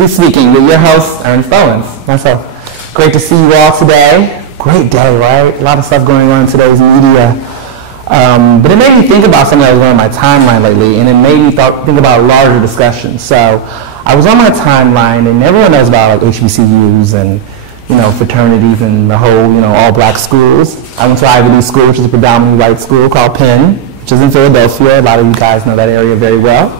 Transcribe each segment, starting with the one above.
Ernestly Speaking with your host, Ernest Owens. Myself. Great to see you all today. Great day, right? A lot of stuff going on in today's media. But it made me think about something that was going on my timeline lately, and it made me think about a larger discussion. So I was on my timeline, and everyone knows about like HBCUs and fraternities and the whole all black schools. I went to Ivy League school, which is a predominantly white school called Penn, which is in Philadelphia. A lot of you guys know that area very well.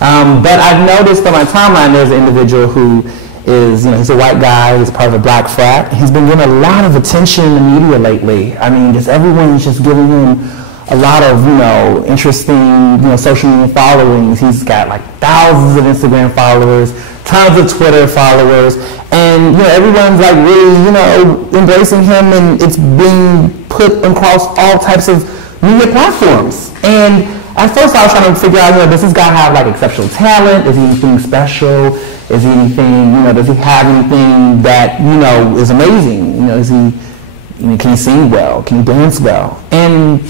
But I've noticed on my timeline there's an individual who is, he's a white guy, he's part of a black frat. He's been getting a lot of attention in the media lately. I mean, just everyone's just giving him a lot of, interesting, social media followings. He's got like thousands of Instagram followers, tons of Twitter followers, and, everyone's like really, embracing him, and it's being put across all types of media platforms. And at first I was trying to figure out, does this guy have like exceptional talent? Is he anything special? Is he anything, does he have anything that, is amazing? Can he sing well? Can he dance well? And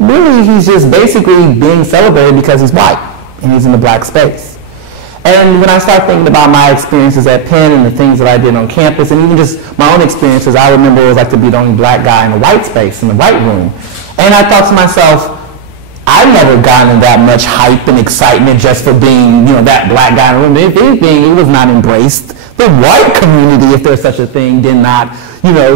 really he's just basically being celebrated because he's white and he's in the black space. And when I start thinking about my experiences at Penn and the things that I did on campus and even just my own experiences, I remember it was like to be the only black guy in the white space, in the white room. And I thought to myself, I've never gotten that much hype and excitement just for being, that black guy in the room. If anything, it was not embraced. The white community, if there's such a thing, did not,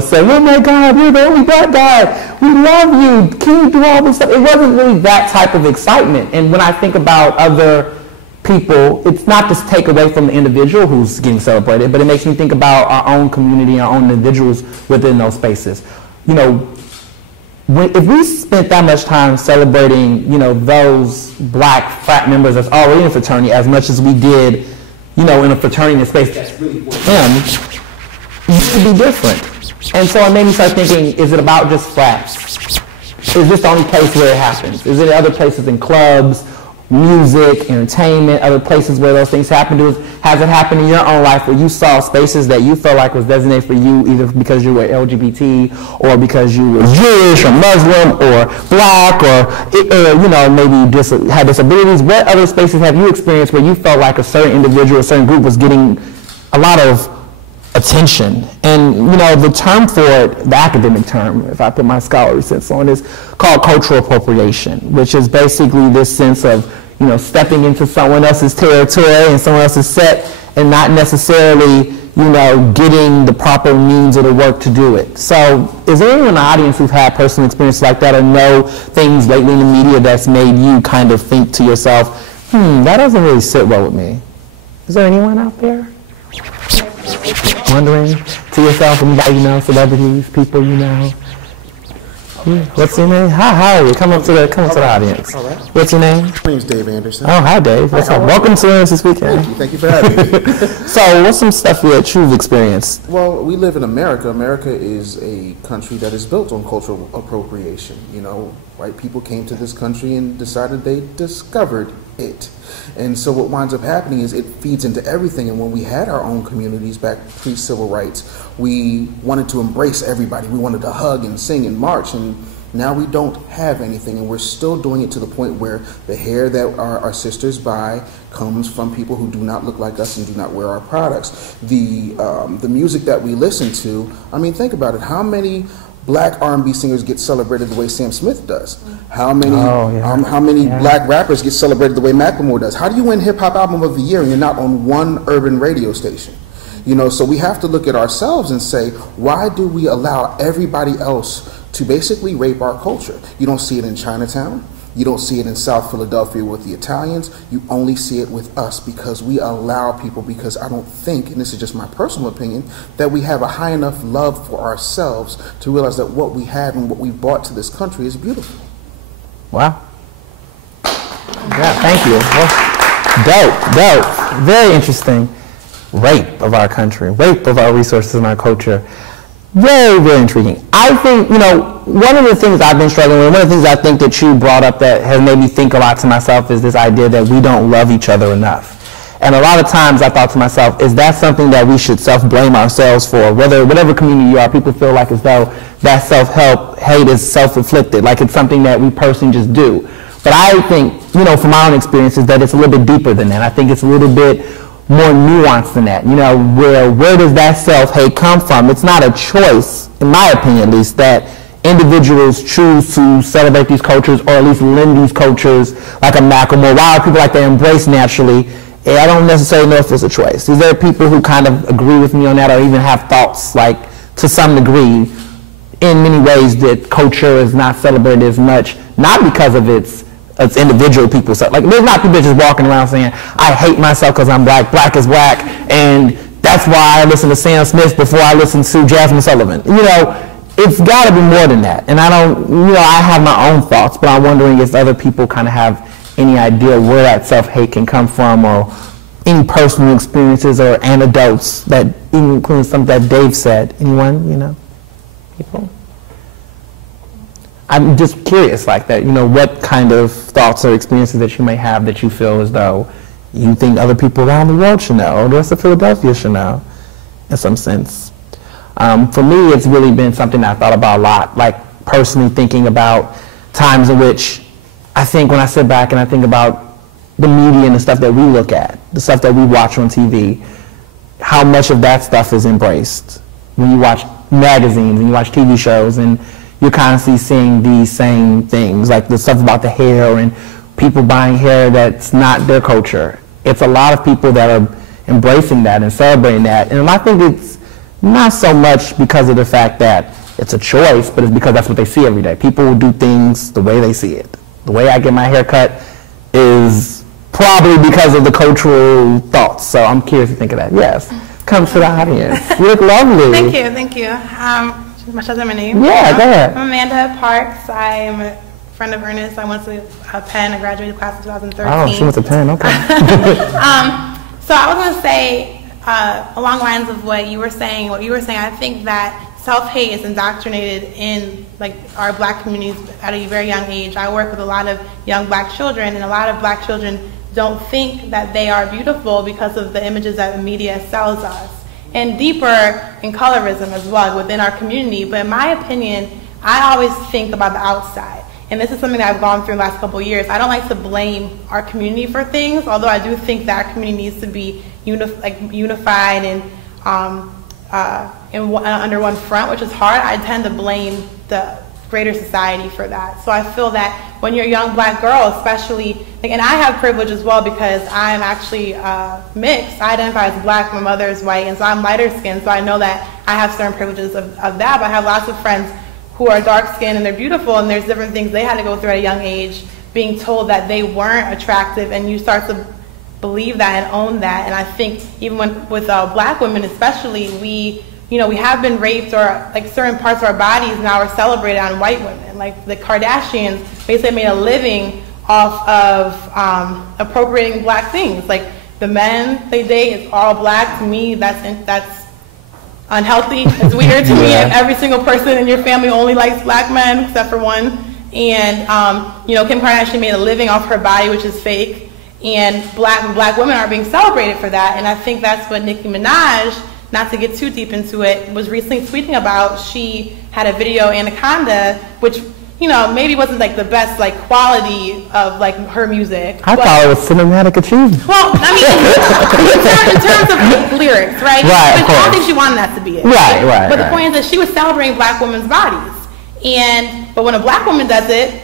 say, oh my God, you're the only black guy. We love you. Can you do all this stuff? It wasn't really that type of excitement. And when I think about other people, it's not to take away from the individual who's getting celebrated, but it makes me think about our own community, our own individuals within those spaces. If we spent that much time celebrating, those black frat members that's already in a fraternity as much as we did, in a fraternity space that's really for him, it would be different. And so it made me start thinking, is it about just frats? Is this the only place where it happens? Is it other places in clubs, music, entertainment, other places where those things happen? Has it happened in your own life where you saw spaces that you felt like was designated for you either because you were LGBT or because you were Jewish or Muslim or black or maybe had disabilities? What other spaces have you experienced where you felt like a certain individual, a certain group was getting a lot of attention? And the term for it, the academic term, if I put my scholarly sense on, is called cultural appropriation, which is basically this sense of stepping into someone else's territory and someone else's set and not necessarily getting the proper means or the work to do it. So is there anyone in the audience who's had personal experience like that or know things lately in the media that's made you kind of think to yourself, that doesn't really sit well with me? Is there anyone out there wondering to yourself, anybody celebrities, people What's your name? Hi, come up to the audience. All right. What's your name? My name's Dave Anderson. Oh, hi, Dave. What's up? Welcome to us this weekend. Thank you for having me. So, what's some stuff that you've experienced? Well, we live in America. America is a country that is built on cultural appropriation. White people came to this country and decided they discovered it. And so what winds up happening is it feeds into everything. And when we had our own communities back pre-civil rights, we wanted to embrace everybody. We wanted to hug and sing and march. And now we don't have anything. And we're still doing it to the point where the hair that our sisters buy comes from people who do not look like us and do not wear our products. The music that we listen to, think about it. How many black R&B singers get celebrated the way Sam Smith does? How many black rappers get celebrated the way Macklemore does? How do you win Hip Hop Album of the Year and you're not on one urban radio station? So we have to look at ourselves and say, why do we allow everybody else to basically rape our culture? You don't see it in Chinatown. You don't see it in South Philadelphia with the Italians. You only see it with us because we allow people, because I don't think, and this is just my personal opinion, that we have a high enough love for ourselves to realize that what we have and what we brought to this country is beautiful. Wow. Yeah, thank you. Well, dope. Very interesting. Rape of our country, rape of our resources and our culture. Very, very intriguing. I think, one of the things I've been struggling with, one of the things I think that you brought up that has made me think a lot to myself is this idea that we don't love each other enough. And a lot of times I thought to myself, is that something that we should self-blame ourselves for? Whatever community you are, people feel like as though that self-help hate is self-inflicted, like it's something that we personally just do. But I think, from my own experiences, that it's a little bit deeper than that. I think it's a little bit more nuanced than that. You know, where does that self-hate come from? It's not a choice, in my opinion at least, that individuals choose to celebrate these cultures or at least lend these cultures like a Macklemore. While people like to embrace naturally, I don't necessarily know if it's a choice. Is there people who kind of agree with me on that or even have thoughts, like, to some degree, in many ways that culture is not celebrated as much, not because of its individual people. So, like, there's not people just walking around saying, I hate myself because I'm black is whack, and that's why I listen to Sam Smith before I listen to Jasmine Sullivan. You know, it's got to be more than that. And I don't, you know, I have my own thoughts, but I'm wondering if other people kind of have any idea where that self-hate can come from, or any personal experiences or anecdotes that including something that Dave said. Anyone, you know, people? I'm just curious like that, you know, what kind of thoughts or experiences that you may have that you feel as though you think other people around the world should know, or the rest of Philadelphia should know, in some sense. For me, it's really been something that I thought about a lot, like personally thinking about times in which I think when I sit back and I think about the media and the stuff that we look at, the stuff that we watch on TV, how much of that stuff is embraced. When you watch magazines and you watch TV shows and you're constantly seeing these same things, like the stuff about the hair and people buying hair that's not their culture. It's a lot of people that are embracing that and celebrating that. And I think it's not so much because of the fact that it's a choice, but it's because that's what they see every day. People will do things the way they see it. The way I get my hair cut is probably because of the cultural thoughts. So I'm curious to think of that. Yes. Come to the audience. You look lovely. Thank you, thank you. Should I say my name? Yeah, go ahead. I'm Amanda Parks. I am a friend of Ernest. I went to Penn. I graduated class in 2013. Oh, she went to Penn, okay. So I was going to say, along the lines of what you were saying, I think that self-hate is indoctrinated in like our black communities at a very young age. I work with a lot of young black children, and a lot of black children don't think that they are beautiful because of the images that the media sells us. And deeper in colorism as well within our community. But in my opinion, I always think about the outside. And this is something that I've gone through the last couple of years. I don't like to blame our community for things, although I do think that our community needs to be unified and under one front, which is hard. I tend to blame the greater society for that. So I feel that when you're a young black girl, especially, like, and I have privilege as well because I'm actually mixed. I identify as black, my mother is white, and so I'm lighter skinned, so I know that I have certain privileges of that, but I have lots of friends who are dark skinned and they're beautiful, and there's different things they had to go through at a young age, being told that they weren't attractive, and you start to believe that and own that. And I think even with black women especially, we have been raped, or like certain parts of our bodies now are celebrated on white women. Like the Kardashians basically made a living off of appropriating black things. Like the men they date is all black. To me, that's unhealthy. It's weird to me. Every single person in your family only likes black men except for one. And Kim Kardashian made a living off her body, which is fake. And black women are being celebrated for that. And I think that's what Nicki Minaj, not to get too deep into it, was recently tweeting about. She had a video, Anaconda, which, maybe wasn't like the best like quality of like her music. I thought it was cinematic achievement. Well, I mean, in terms of lyrics, right? Right, but I don't think she wanted that to be it. Right. But the point is that she was celebrating black women's bodies. But when a black woman does it,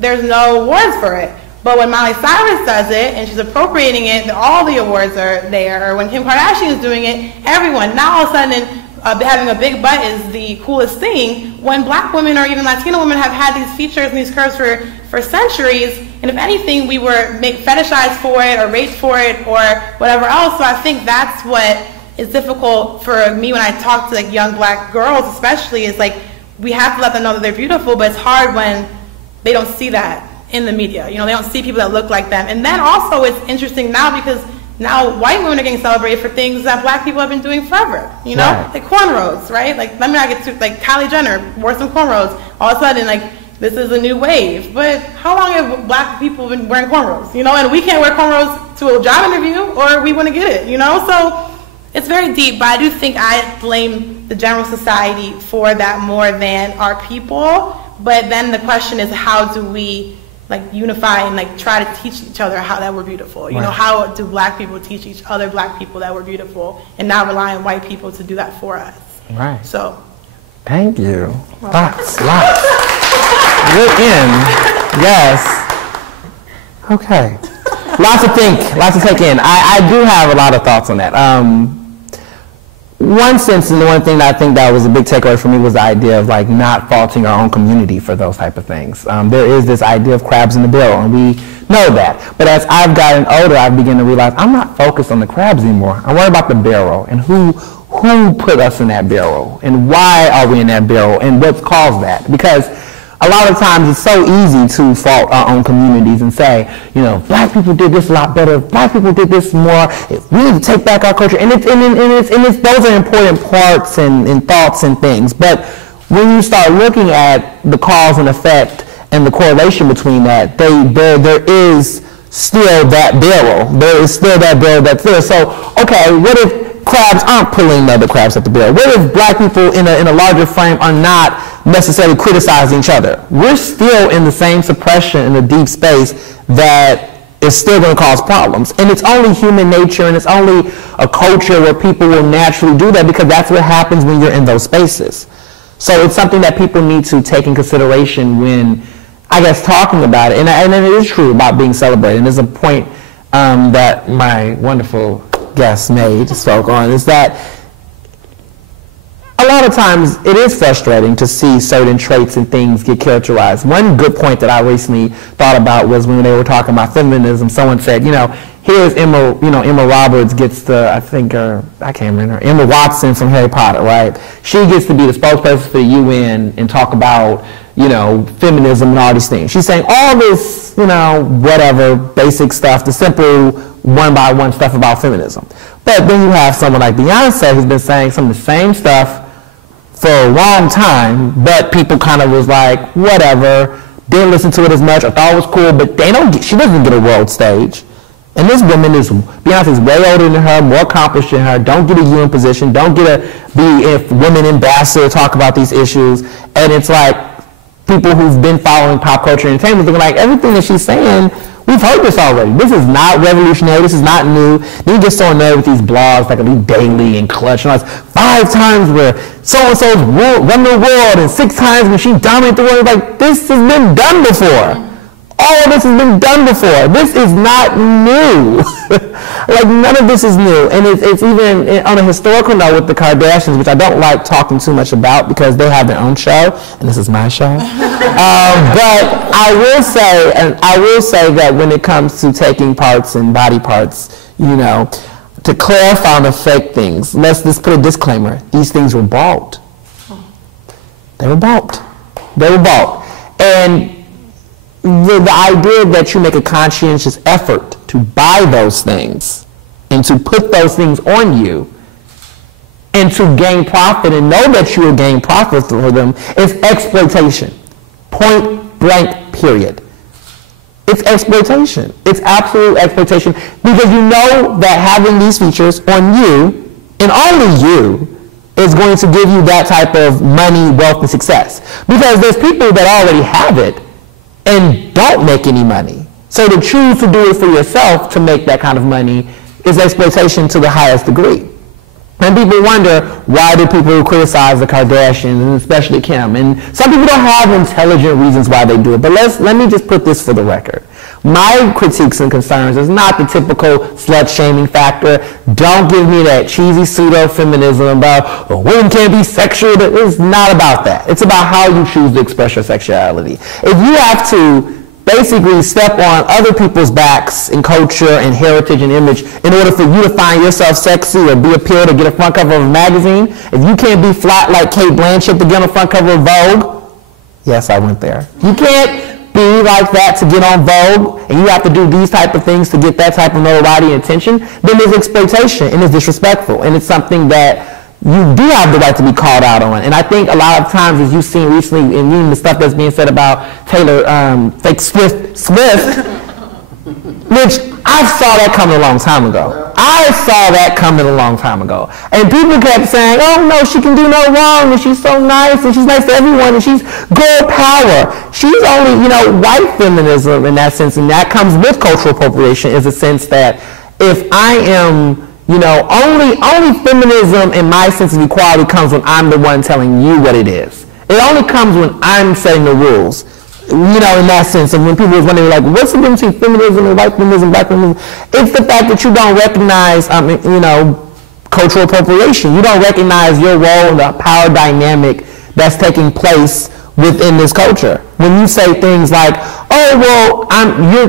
there's no awards for it. But when Miley Cyrus does it, and she's appropriating it, all the awards are there. Or when Kim Kardashian is doing it, everyone. Now all of a sudden, having a big butt is the coolest thing, when black women or even Latino women have had these features and these curves for centuries. And if anything, we were fetishized for it or raped for it or whatever else. So I think that's what is difficult for me when I talk to like young black girls especially, is like we have to let them know that they're beautiful, but it's hard when they don't see that in the media. They don't see people that look like them. And then also it's interesting now because now white women are getting celebrated for things that black people have been doing forever. Right. Like cornrows, right? Like let me not get too, like Kylie Jenner wore some cornrows. All of a sudden, like this is a new wave. But how long have black people been wearing cornrows? And we can't wear cornrows to a job interview or we wouldn't get it. So it's very deep, but I do think I blame the general society for that more than our people. But then the question is, how do we like unify and like try to teach each other how that we're beautiful. You know, how do black people teach each other black people that we're beautiful and not rely on white people to do that for us. Right. So. Thank you. Lots. Good in. Yes. Okay. Lots to take in. I do have a lot of thoughts on that. One sense, and the one thing that I think that was a big takeaway for me was the idea of like not faulting our own community for those type of things. There is this idea of crabs in the barrel, and we know that. But as I've gotten older, I've begun to realize I'm not focused on the crabs anymore. I'm worried about the barrel and who put us in that barrel, and why are we in that barrel, and what's caused that. Because a lot of times it's so easy to fault our own communities and say, you know, black people did this a lot better, black people did this more, we need to take back our culture. And those are important parts and thoughts and things. But when you start looking at the cause and effect and the correlation between that, there is still that barrel. There is still that barrel that's there. So, okay, what if crabs aren't pulling other crabs at the barrel? What if black people in a larger frame are not necessarily criticizing each other? We're still in the same suppression in the deep space that is still going to cause problems. And it's only human nature, and it's only a culture where people will naturally do that, because that's what happens when you're in those spaces. So it's something that people need to take in consideration when, I guess, talking about it. And it is true about being celebrated. And there's a point that my wonderful guest spoke on, is that a lot of times it is frustrating to see certain traits and things get characterized. One good point that I recently thought about was when they were talking about feminism. Someone said, you know, here's Emma Roberts gets the, I can't remember, Emma Watson from Harry Potter, right? She gets to be the spokesperson for the UN and talk about, you know, feminism and all these things. She's saying all this, you know, whatever, basic stuff, the simple one-by-one stuff about feminism. But then you have someone like Beyonce who's been saying some of the same stuff for a long time, but people kind of was like, whatever, didn't listen to it as much, or thought it was cool, but she doesn't get a world stage. And this woman Beyonce's way older than her, more accomplished than her, don't get a UN position, don't get a be a women ambassador, talk about these issues. And it's like people who've been following pop culture and entertainment looking like everything that she's saying, we've heard this already. This is not revolutionary. This is not new. Then you get so annoyed with these blogs like Elite Daily and Clutch and all this. 5 times where so-and-so's run the world, and 6 times when she dominated the world. Like, this has been done before. All of this has been done before. This is not new. Like, none of this is new. And it's even on a historical note with the Kardashians, which I don't like talking too much about because they have their own show, and this is my show. But I will say that when it comes to taking parts and body parts, you know, to clarify on the fake things, let's just put a disclaimer. These things were bought. They were bought. And the idea that you make a conscientious effort to buy those things and to put those things on you and to gain profit and know that you will gain profit for them is exploitation. Point blank, period. It's exploitation. It's absolute exploitation, because you know that having these features on you, and only you, is going to give you that type of money, wealth, and success. Because there's people that already have it and don't make any money. So to choose to do it for yourself to make that kind of money is exploitation to the highest degree. And people wonder, why do people criticize the Kardashians, and especially Kim? And some people don't have intelligent reasons why they do it. But let me just put this for the record. My critiques and concerns is not the typical slut-shaming factor. Don't give me that cheesy pseudo-feminism about, well, women can't be sexual. It's not about that. It's about how you choose to express your sexuality. If you have to basically step on other people's backs in culture and heritage and image in order for you to find yourself sexy or be appealed or get a front cover of a magazine, if you can't be flat like Kate Blanchett to get on the front cover of Vogue, yes, I went there. You can't be like that to get on Vogue, and you have to do these type of things to get that type of notoriety and attention, then there's exploitation, and it's disrespectful, and it's something that you do have the right to be called out on. And I think a lot of times, as you've seen recently, and even the stuff that's being said about Taylor, fake Swift, Which I saw that coming a long time ago. I saw that coming a long time ago. And people kept saying, oh no, she can do no wrong, and she's so nice, and she's nice to everyone, and she's girl power. She's only, white feminism in that sense, and that comes with cultural appropriation, is a sense that if I am, only feminism in my sense of equality comes when I'm the one telling you what it is. It only comes when I'm setting the rules. In that sense, and when people are wondering, like, what's the difference between feminism and white feminism, black feminism? It's the fact that you don't recognize, cultural appropriation. You don't recognize your role in the power dynamic that's taking place within this culture. When you say things like, oh, well, you're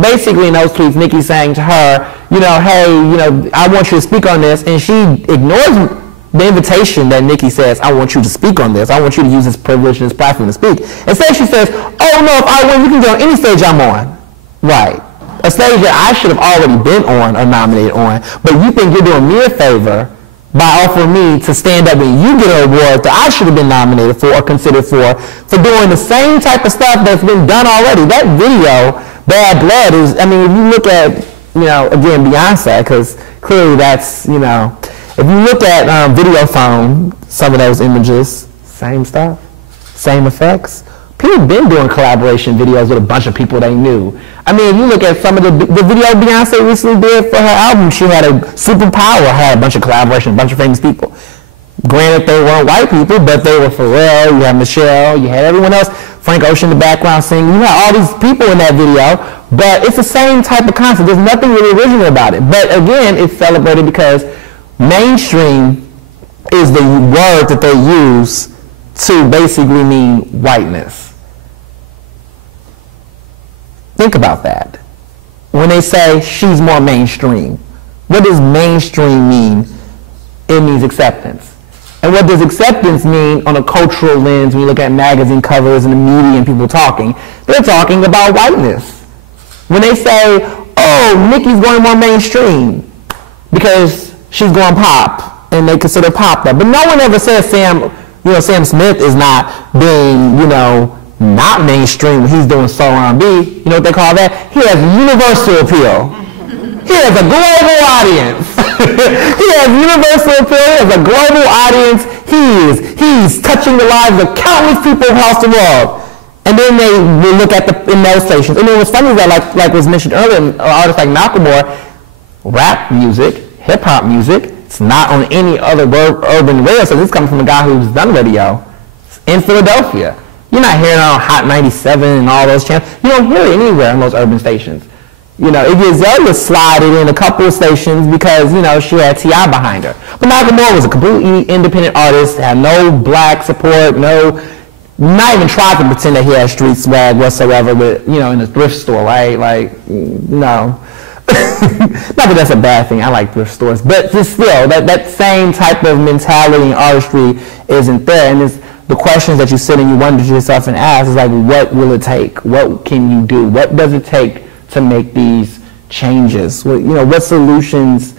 basically in those tweets, Nikki saying to her, hey, I want you to speak on this, and she ignores the invitation that Nikki says, I want you to speak on this. I want you to use this privilege and this platform to speak. Instead, she says, oh, no, if I win, you can go on any stage I'm on. Right. A stage that I should have already been on or nominated on, but you think you're doing me a favor by offering me to stand up when you get an award that I should have been nominated for or considered for doing the same type of stuff that's been done already. That video, Bad Blood, is, if you look at, again, Beyonce, because clearly that's, if you look at video phone, some of those images, same stuff, same effects. People have been doing collaboration videos with a bunch of people they knew. If you look at some of the video Beyonce recently did for her album, she had a Superpower, had a bunch of collaboration, a bunch of famous people. Granted, they weren't white people, but they were Pharrell, you had Michelle, you had everyone else, Frank Ocean in the background singing. You had all these people in that video, but it's the same type of concept. There's nothing really original about it. But again, it's celebrated because mainstream is the word that they use to basically mean whiteness. Think about that. When they say she's more mainstream, what does mainstream mean? It means acceptance. And what does acceptance mean on a cultural lens when you look at magazine covers and the media and people talking? They're talking about whiteness. When they say, oh, Nikki's going more mainstream because she's going pop, and they consider pop that. But no one ever says Sam Smith is not being, not mainstream when he's doing soul R&B. You know what they call that? He has universal appeal. He has a global audience. He has universal appeal. He has a global audience. He's touching the lives of countless people across the world. And then they will look at in those stations. And then what's funny is that, like was mentioned earlier, artists like Macklemore, rap music, hip hop music, it's not on any other urban radio. So this is coming from a guy who's done radio in Philadelphia. You're not hearing it on Hot 97 and all those channels. You don't hear it anywhere on those urban stations. Iggy slided in a couple of stations because, she had T.I. behind her. But Macklemore was a completely independent artist, had no black support, not even tried to pretend that he had street swag whatsoever, but, in a thrift store, right? No. Not that that's a bad thing. I like thrift stores. But just still, that same type of mentality and artistry isn't there. And the questions that you sit and you wonder to yourself and ask is like, what will it take? What can you do? What does it take to make these changes? What solutions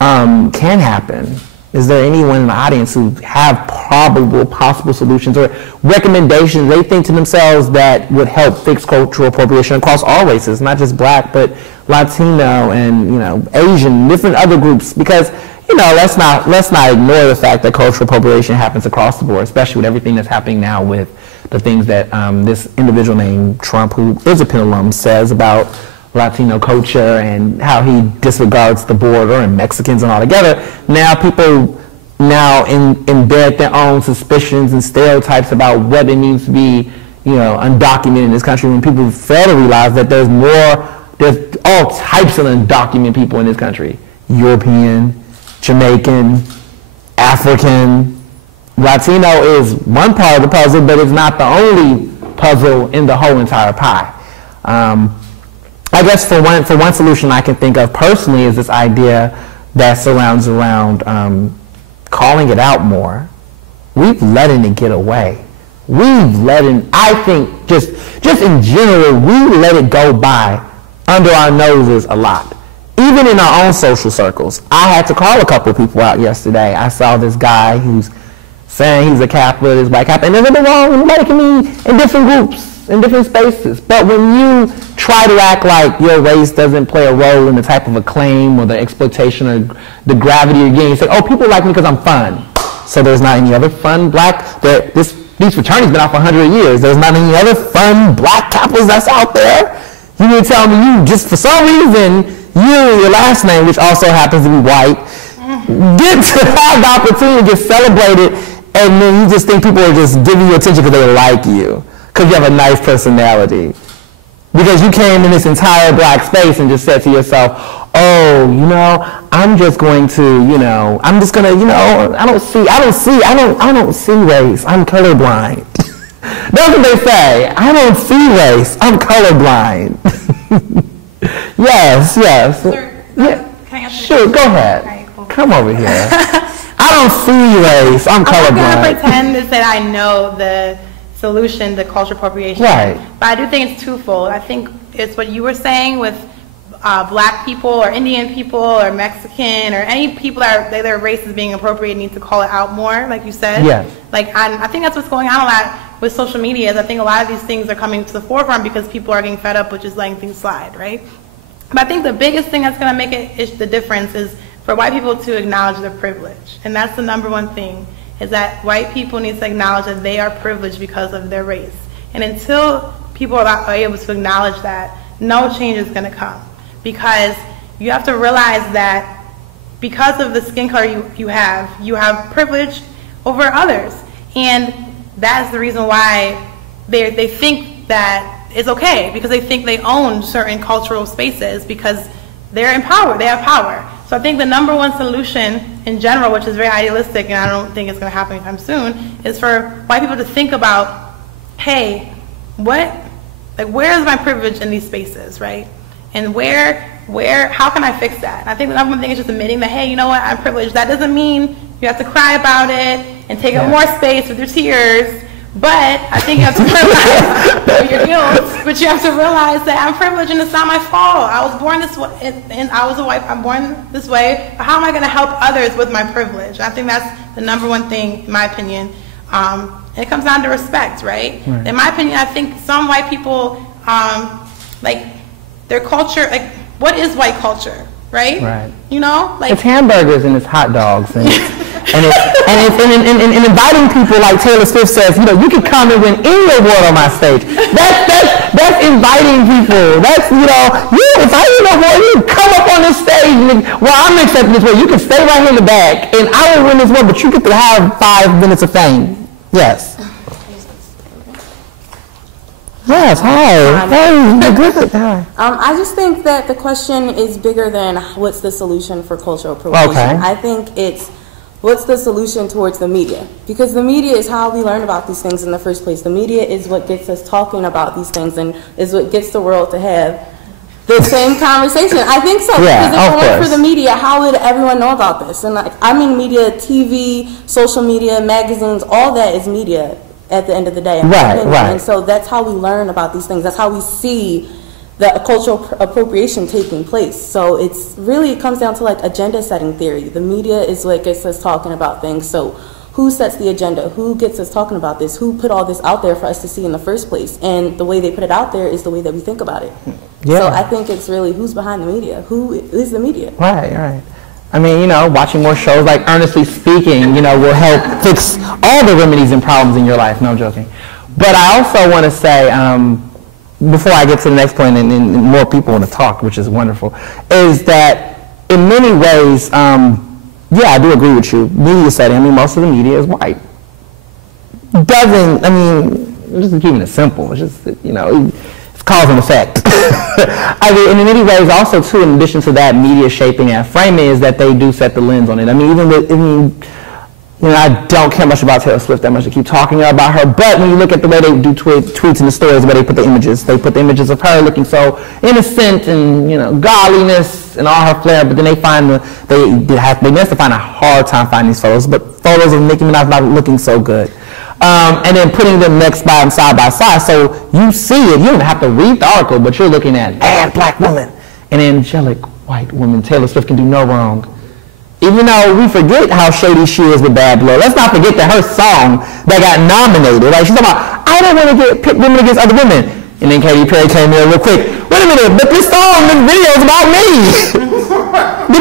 can happen? Is there anyone in the audience who have possible solutions or recommendations they think to themselves that would help fix cultural appropriation across all races, not just black, but Latino and, Asian, different other groups? Because, let's not ignore the fact that cultural appropriation happens across the board, especially with everything that's happening now with the things that this individual named Trump, who is a Penn alum, says about Latino culture and how he disregards the border and Mexicans and all together. Now people embed their own suspicions and stereotypes about what it means to be, undocumented in this country, when people fail to realize that there's all types of undocumented people in this country. European, Jamaican, African. Latino is one part of the puzzle, but it's not the only puzzle in the whole entire pie. I guess for one solution I can think of personally is this idea that surrounds around calling it out more. We've letting it get away. I think just in general, we let it go by under our noses a lot. Even in our own social circles. I had to call a couple of people out yesterday. I saw this guy who's saying he's a Catholic, he's white Catholic, and there's nothing wrong with liking me in different groups. in different spaces. But when you try to act like your race doesn't play a role in the type of acclaim or the exploitation or the gravity you're getting, you say, oh, people like me because I'm fun. So there's not any other fun black, these fraternities been out for 100 years. There's not any other fun black Kappas that's out there. You mean tell me you just for some reason, you and your last name, which also happens to be white, get to have the opportunity to get celebrated, and then you just think people are just giving you attention because they like you, because you have a nice personality. Because you came in this entire black space and just said to yourself, oh, you know, I'm just going to, you know, I'm just gonna, you know, I don't see race. I'm colorblind. That's what they say. I don't see race. I'm colorblind. Yes. Sir, Yeah. can I answer Sure, go ahead. Okay, cool. Come over here. I don't see race. I'm colorblind. I'm not going to pretend that I know the solution to cultural appropriation. Right. But I do think it's twofold. I think it's what you were saying with black people or Indian people or Mexican or any people that their race is being appropriated need to call it out more, like you said. Yes. Like I think that's what's going on a lot with social media. Is I think a lot of these things are coming to the forefront because people are getting fed up with just letting things slide, right? But I think the biggest thing that's going to make the difference is for white people to acknowledge their privilege, and that's the number one thing. Is that white people need to acknowledge that they are privileged because of their race, and until people are able to acknowledge that, no change is going to come. Because you have to realize that because of the skin color you have privilege over others. And that's the reason why they think that it's okay, because they think they own certain cultural spaces because they're in power, they have power. So I think the number one solution in general, which is very idealistic and I don't think it's going to happen anytime soon, is for white people to think about, hey, where is my privilege in these spaces, right? And how can I fix that? And I think the number one thing is just admitting that, hey, you know what, I'm privileged. That doesn't mean you have to cry about it and take up more space with your tears, but I think you have to realize your guilt, but you have to realize that I'm privileged and it's not my fault. I was born this way, and I'm born this way, but how am I going to help others with my privilege? And I think that's the number one thing, in my opinion. And it comes down to respect, right? In my opinion, I think some white people, their culture, what is white culture, right? Right. You know, it's hamburgers and it's hot dogs and and inviting people like Taylor Swift says, you know, you can come and win any award on my stage. That's inviting people. That's, you know, if I win an award, you come up on this stage and I'm accepting this award. You can stay right here in the back and I will win this award, but you get to have 5 minutes of fame. Yes. Yes, hi. Hi. I just think that the question is bigger than what's the solution for cultural appropriation. Okay. I think it's what's the solution towards the media? Because the media is how we learn about these things in the first place. The media is what gets us talking about these things and is what gets the world to have the same conversation. I think so. Yeah, because if it weren't for the media, how would everyone know about this? And I mean media, TV, social media, magazines, all that is media at the end of the day. Right. And so that's how we learn about these things. That's how we see the cultural appropriation taking place. So it comes down to agenda setting theory. The media is what gets us talking about things. So who sets the agenda? Who gets us talking about this? Who put all this out there for us to see in the first place? And the way they put it out there is the way that we think about it. Yeah. So I think it's really who's behind the media? Who is the media? Right. I mean, you know, watching more shows like Ernestly Speaking, you know, will help fix all the remedies and problems in your life. No joking. But I also want to say, before I get to the next point, and more people want to talk, which is wonderful, is that in many ways, I do agree with you. Media setting, I mean, most of the media is white. Just keeping it simple. It's just, you know, it's cause and effect. I mean, and in many ways, also too, in addition to that media shaping and framing, is that they do set the lens on it. I mean, you know, I don't care much about Taylor Swift that much to keep talking about her, but when you look at the way they do tweets and the stories, where they put the images of her looking so innocent and, you know, godliness and all her flair, but then they must find a hard time finding these photos, but photos of Nicki Minaj not looking so good. And then putting them next by and side by side, so you see it. You don't have to read the article, but you're looking at bad black woman and angelic white woman. Taylor Swift can do no wrong. Even though we forget how shady she is with Bad Blood, let's not forget that her song that got nominated, like she's talking about, I why they want to pit women against other women? And then Katy Perry came in real quick. Wait a minute, but this song, this video is about me. The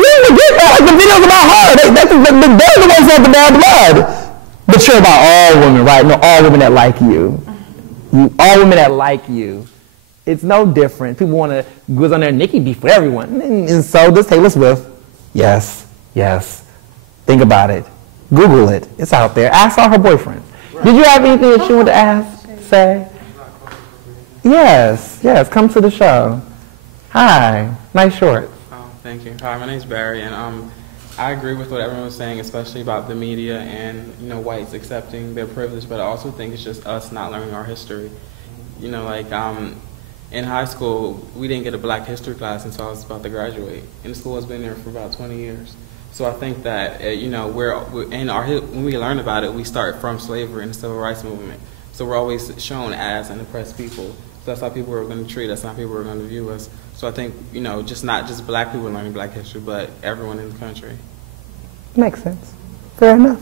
video's about her. They're the ones that have the bad blood. But you're about all women, right? No, all women that like you. All women that like you. It's no different. People want to go on there, Nicki beef with everyone. And so does Taylor Swift. Yes. Think about it. Google it. It's out there. Ask all her boyfriends. Right. Did you have anything that you wanted to ask, say? Yes. Come to the show. Hi. Nice shorts. Thank you. Hi, my name's Barry, and I agree with what everyone was saying, especially about the media and whites accepting their privilege. But I also think it's just us not learning our history. In high school, we didn't get a Black history class until I was about to graduate, and the school has been there for about 20 years. So I think that we're in our when we learn about it, we start from slavery and the civil rights movement. So we're always shown as an oppressed people. So that's how people are going to treat us, not people are going to view us. So I think just not just Black people learning Black history, but everyone in the country. Makes sense. Fair enough.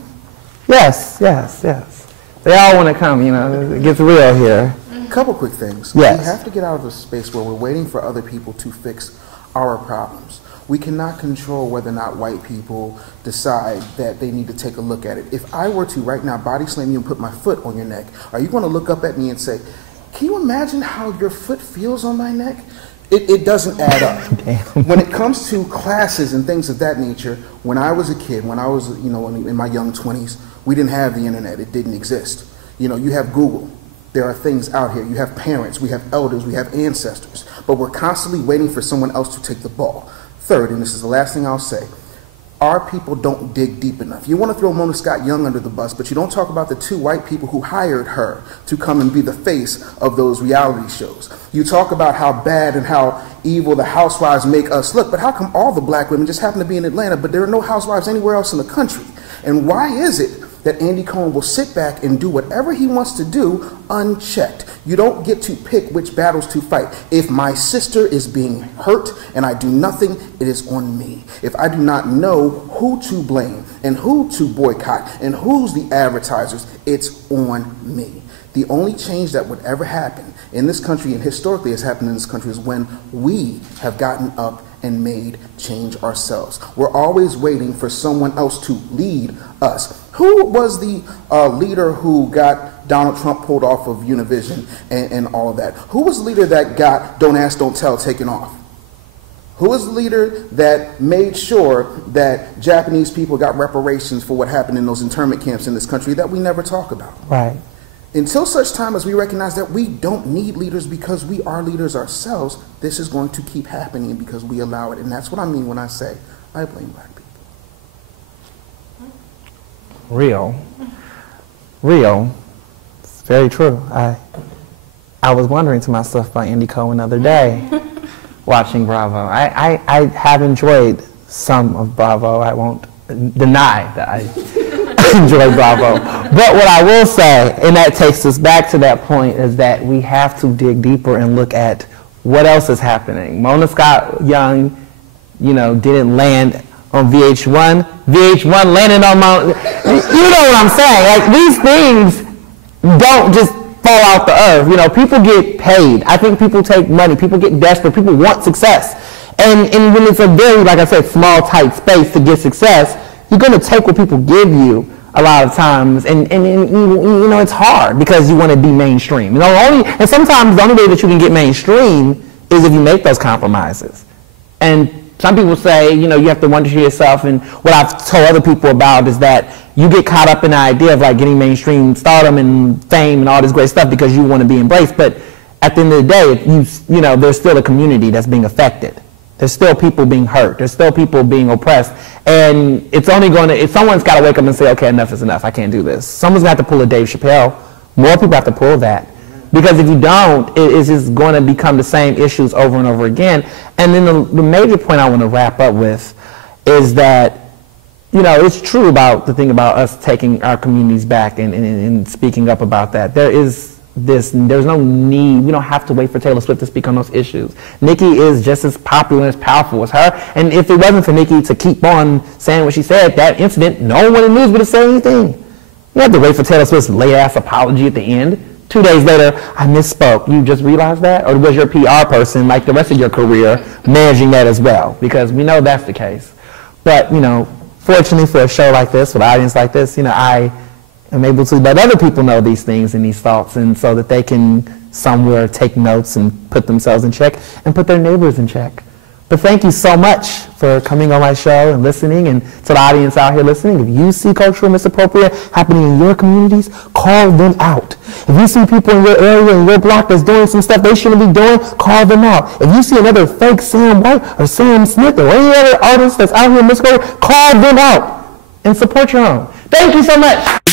Yes. They all want to come. It gets real here. A couple quick things. Yes. We have to get out of the space where we're waiting for other people to fix our problems. We cannot control whether or not white people decide that they need to take a look at it. If I were to right now body slam you and put my foot on your neck, are you going to look up at me and say, can you imagine how your foot feels on my neck? It doesn't add up. When it comes to classes and things of that nature, when I was a kid, when I was in my young 20s, we didn't have the internet. It didn't exist. You have Google. There are things out here. You have parents, we have elders, we have ancestors, but we're constantly waiting for someone else to take the ball. Third, and this is the last thing I'll say, our people don't dig deep enough. You want to throw Mona Scott Young under the bus, but you don't talk about the 2 white people who hired her to come and be the face of those reality shows. You talk about how bad and how evil the housewives make us look, but how come all the Black women just happen to be in Atlanta, but there are no housewives anywhere else in the country? And why is it that Andy Cohen will sit back and do whatever he wants to do unchecked? You don't get to pick which battles to fight. If my sister is being hurt and I do nothing, it is on me. If I do not know who to blame and who to boycott and who's the advertisers, it's on me. The only change that would ever happen in this country, and historically has happened in this country, is when we have gotten up and made change ourselves. We're always waiting for someone else to lead us. Who was the leader who got Donald Trump pulled off of Univision and all of that? Who was the leader that got Don't Ask, Don't Tell taken off? Who was the leader that made sure that Japanese people got reparations for what happened in those internment camps in this country that we never talk about? Right. Until such time as we recognize that we don't need leaders because we are leaders ourselves, this is going to keep happening because we allow it. And that's what I mean when I say I blame Black people. Real. It's very true. I was wondering to myself about Andy Cohen the other day, watching Bravo. I have enjoyed some of Bravo. I won't deny that I enjoy Bravo. But what I will say, and that takes us back to that point, is that we have to dig deeper and look at what else is happening. Mona Scott Young, didn't land on VH1. VH1 landed on Mount. You know what I'm saying? Like, these things don't just fall out the earth. People get paid. I think people take money. People get desperate. People want success. And when it's a very, like I said, small, tight space to get success, you're going to take what people give you a lot of times, and it's hard because you want to be mainstream. And sometimes the only way that you can get mainstream is if you make those compromises. And some people say, you have to wonder to yourself, and what I've told other people about is that you get caught up in the idea of like getting mainstream stardom and fame and all this great stuff because you want to be embraced. But at the end of the day, there's still a community that's being affected. There's still people being hurt. There's still people being oppressed. And it's only someone's got to wake up and say, okay, enough is enough. I can't do this. Someone's got to pull a Dave Chappelle. More people have to pull that. Because if you don't, it's just going to become the same issues over and over again. And then the major point I want to wrap up with is that, it's true about the thing about us taking our communities back and speaking up about that. There's no need. We don't have to wait for Taylor Swift to speak on those issues. Nicki is just as popular and as powerful as her. And if it wasn't for Nicki to keep on saying what she said, that incident, no one in the news would have said anything. You have to wait for Taylor Swift's late-ass apology at the end 2 days later, I misspoke. You just realized that? Or was your PR person, like the rest of your career, managing that as well? Because we know that's the case. But, you know, fortunately for a show like this, with an audience like this, you know, I am able to let other people know these things and these thoughts, and so that they can somewhere take notes and put themselves in check and put their neighbors in check. But thank you so much for coming on my show and listening, and to the audience out here listening. If you see cultural misappropriation happening in your communities, call them out. If you see people in your area, in your block that's doing some stuff they shouldn't be doing, call them out. If you see another fake Sam White or Sam Smith or any other artist that's out here misquoted, call them out and support your own. Thank you so much.